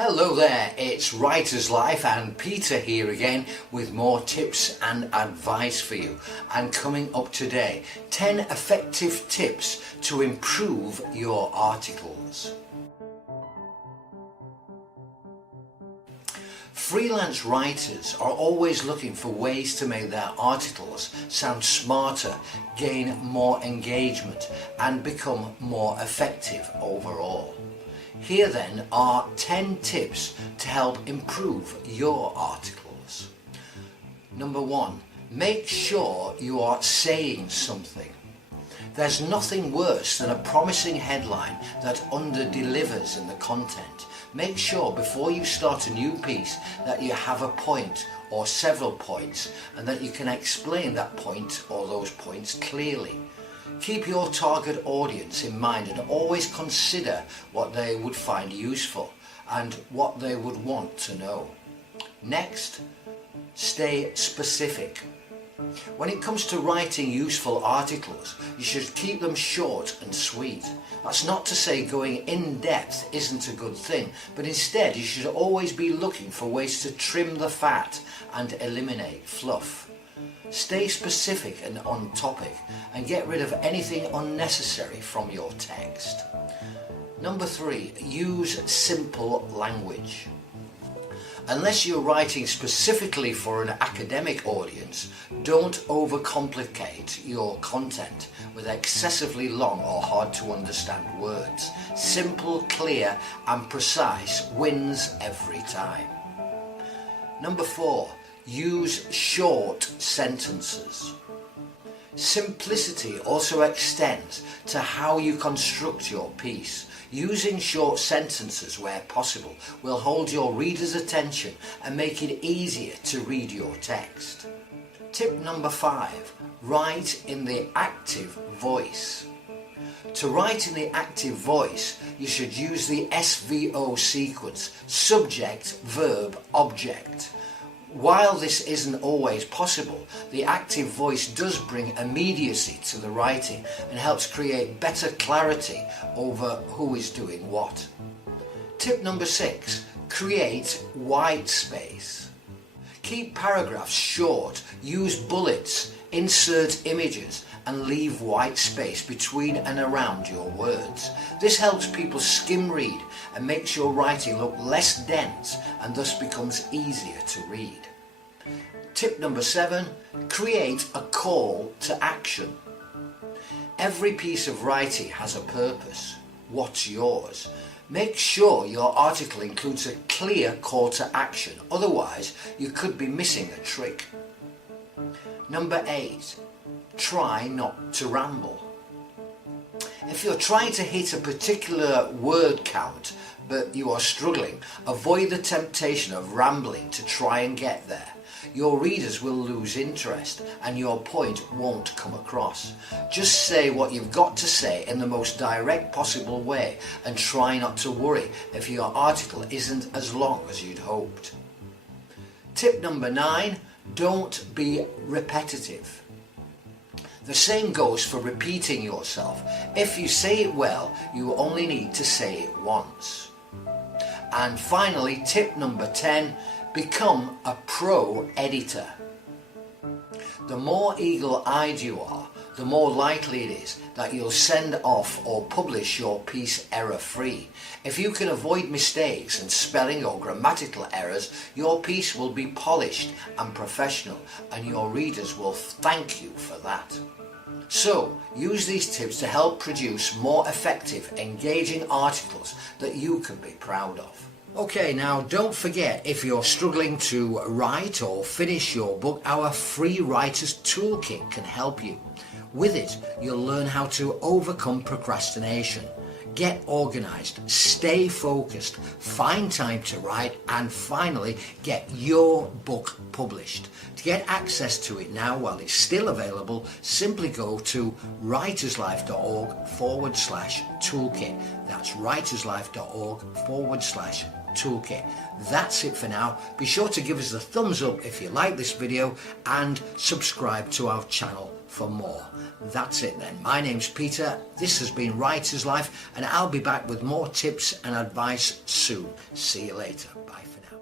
Hello there, it's Writer's Life and Peter here again with more tips and advice for you. And coming up today, 10 effective tips to improve your articles. Freelance writers are always looking for ways to make their articles sound smarter, gain more engagement and become more effective overall. Here then are 10 tips to help improve your articles. Number 1, make sure you are saying something. There's nothing worse than a promising headline that under-delivers in the content. Make sure before you start a new piece that you have a point or several points and that you can explain that point or those points clearly. Keep your target audience in mind and always consider what they would find useful and what they would want to know. Next, stay specific. When it comes to writing useful articles, you should keep them short and sweet. That's not to say going in depth isn't a good thing, but instead you should always be looking for ways to trim the fat and eliminate fluff. Stay specific and on topic and get rid of anything unnecessary from your text. Number 3, use simple language. Unless you're writing specifically for an academic audience, don't overcomplicate your content with excessively long or hard to understand words. Simple, clear and precise wins every time. Number 4, use short sentences. Simplicity also extends to how you construct your piece. Using short sentences where possible will hold your reader's attention and make it easier to read your text. Tip number 5, write in the active voice. To write in the active voice, you should use the SVO sequence, subject, verb, object. While this isn't always possible, the active voice does bring immediacy to the writing and helps create better clarity over who is doing what. Tip number 6, create white space. Keep paragraphs short, use bullets, insert images and leave white space between and around your words. This helps people skim read and makes your writing look less dense and thus becomes easier to read. Tip number 7, create a call to action. Every piece of writing has a purpose. What's yours? Make sure your article includes a clear call to action, otherwise you could be missing a trick. Number 8, try not to ramble. If you're trying to hit a particular word count but you are struggling, avoid the temptation of rambling to try and get there. Your readers will lose interest and your point won't come across. Just say what you've got to say in the most direct possible way and try not to worry if your article isn't as long as you'd hoped. Tip number 9, don't be repetitive. The same goes for repeating yourself. If you say it well, you only need to say it once. And finally, tip number 10, become a pro editor. The more eagle-eyed you are, the more likely it is that you'll send off or publish your piece error-free. If you can avoid mistakes and spelling or grammatical errors, your piece will be polished and professional and your readers will thank you for that. So, use these tips to help produce more effective, engaging articles that you can be proud of. Okay, now don't forget, if you're struggling to write or finish your book, our free Writer's Toolkit can help you. With it, you'll learn how to overcome procrastination, get organised, stay focused, find time to write, and finally get your book published. To get access to it now while it's still available, simply go to writerslife.org/toolkit. That's That's writerslife.org/toolkit. That's it for now. Be sure to give us a thumbs up if you like this video and subscribe to our channel for more. That's it then. My name's Peter. This has been Writer's Life, and I'll be back with more tips and advice soon. See you later. Bye for now.